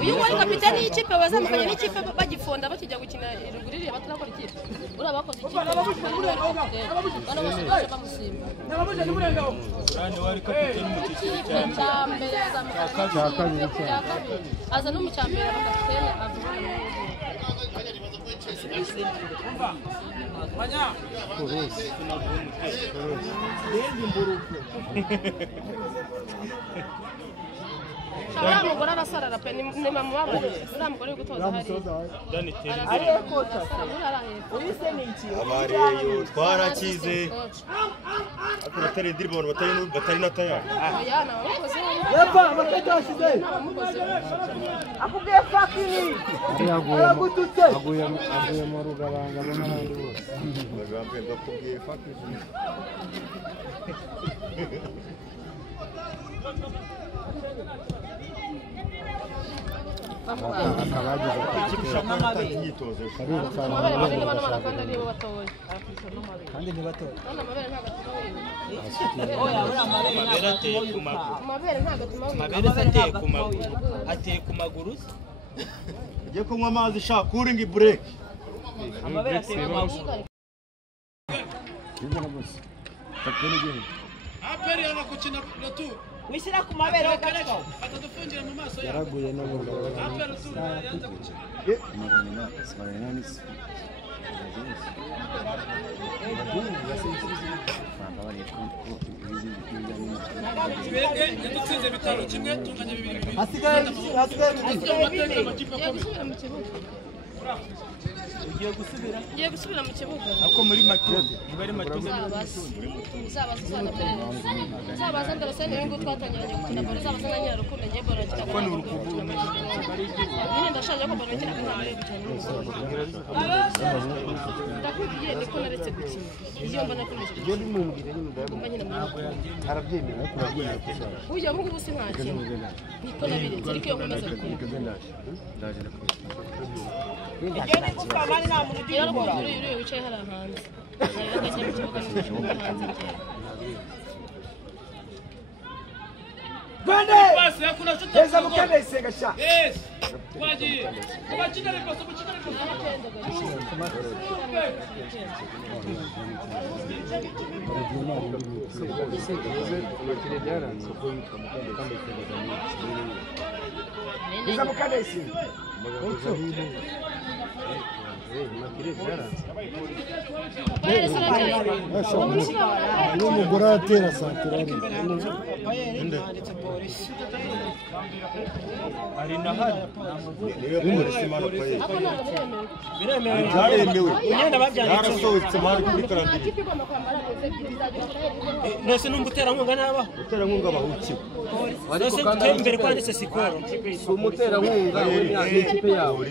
uyu wari kapitani y'ikipe bazamukanye n'ikipe bagifonda bakijya gukina iruguririye batarakora ikipe uriya bakoze ikipe bana bose bamusimba kandi wari kapitani mu cyiciro cya mbere aza no mu cyambere abakapiteni avuga Manya Kurusi Uriya mugore arasarara pe ni mama wabo uriya mugore uri gutoza hariya abareyo twarakize atari indirimbo batari na tayari yapa bakatashyize akubwiye fakini aragututse aguye mu rugabanga n'abandi bose bagambye bakubwiye fakini kandi ntibatoye ateye ku maguru ugiye kunywa amazi shaka kuringi break amabere ateye ku maguru aperi anakukina tu wishyira ku mabere wakashikaho atadufungira mu maso yawe yaraguye n'abagabo aperi tu yanza gukina twebwe yadutsinze bitaro kimwe tunganya bibiri hasigaye ugiye gusubira mu kibuga ako muri matuze bari matuze zabaza ndarasane ngo twatangiranye gukina bora zabaza na nyarukundo ngiye bora kina ko ni urukubu nyine ndashaje ko bora kina kandi ndakubwiye niko naretse gukina iyo mbona ko iyo ndi mu mbire arabyemera kurabyemera kushaka uya mugu busi nta kintu niko nabiretse ariko iyo nkomeza gukina uriya wicaye hariya hanze agajya mu kibuga n'umukibuga hanze basi hakuna chochote heza mukanda isenga sha yes wagiye kubakina rikoso gukina rikoso heza mukanda isenga n'umugore atera santirari ari nahari byaremewe unyenda babyanditse yarasohotse mari kuri karandiri nose n'umutera nkunga naba utera nkunga bahukiwe nose imbere kwanditse sikoro umutera nkunga n'ikipe yawe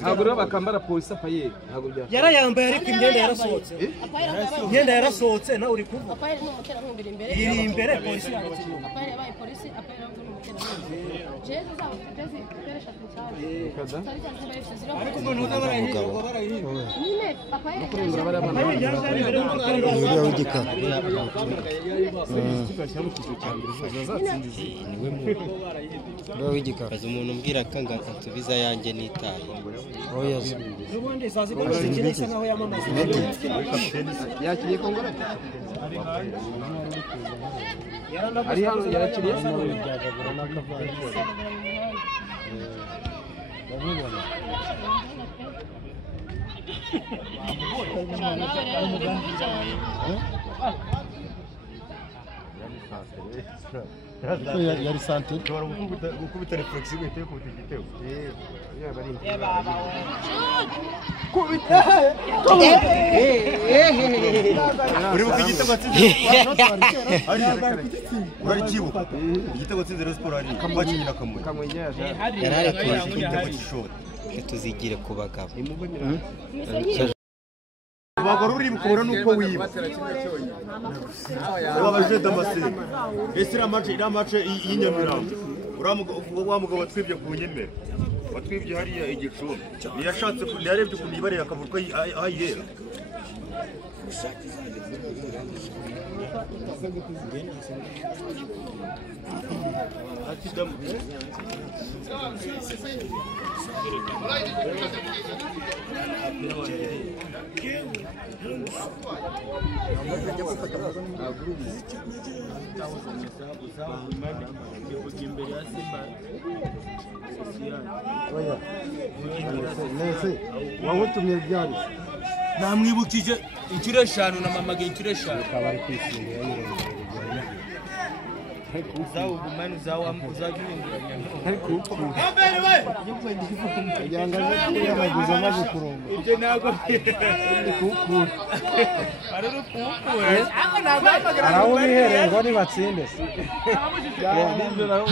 ntabwo rero bakambara polisi apayeri ntabwo bya yarayambaye ariko imyenda yarasohotse imyenda yarasohotse nawe uri kuvuga apayeri n'umutera nkunga iri imbere polisi yanditse apayeri yabaye polisi apayeri n'umutera nkunga jeze zabo tezi eshatu cyane ariko umuntu uzabarahiye nyine apayeri uriya w'igika uriya w'igika kaza umuntu umbwira ko ngatubiza yanjye nitaye oya ubundi sazi ko zikinisa naho yamamaza yakiriye kongora ari hano yarakiriye byagagura n'akavanga ndabibona yari santere gukubita reflexion iteye ku igitego uri mu igitego atsinze urakibuka igitego atsinze Rayon Sports ari bakinyi na Kamonyi yarare ku igitego cy'ishoti tuzigire ku bagabo ubagora uri bukora nuko wiba wabaje damascene ese ira match y'inyamirambo wa mugabo twibye ku nyemera watwibye hariya igicumbi yashatse yarebye ukuntu yibarira akavuga ko ayera wamutumye ryari namwibukije inshuro 5 na mama inshuro 5 akaba ari kwishingira uzawugumana uzagihinduranya ariko yanga yamaguze amaze kuromba ibyo ntabwo kukura ari rukukura ako ntabwo araho bihereye ngo nibatsinde se nibyo naho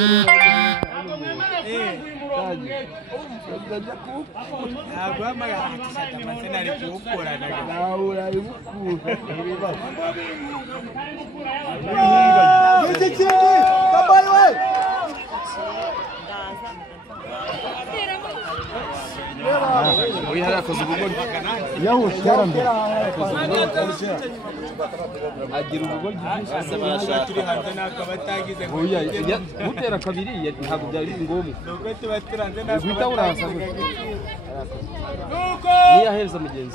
ntabwo hamagara atishaka amasena ari kuwukura nawe urabikura kabaye we uyu yarakoze ubugoryi yaho cyarambere agira ubugoryi asaba turi hanze nakaba atagize ngo gutera kabiri ntabwo byari ngombwa nuko tuba turanze nakaba guhita uransa nuko niyahereza mugenzi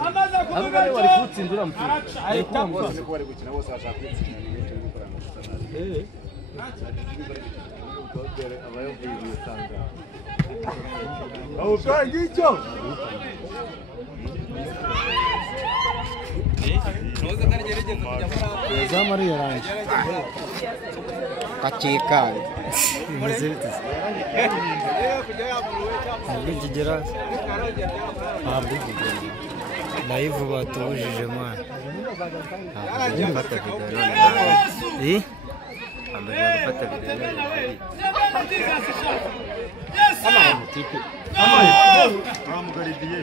ahubwo ari wari kutsindura mupira ahita ko bari gukina bose bashaka kwitsinda aho kandi icyo zamari yaranje kacikana imeze bite ntabwo kigera ntabwo kigera live batubujije mwana ntabwo gufata video none ambaye gufata video none amugaridiye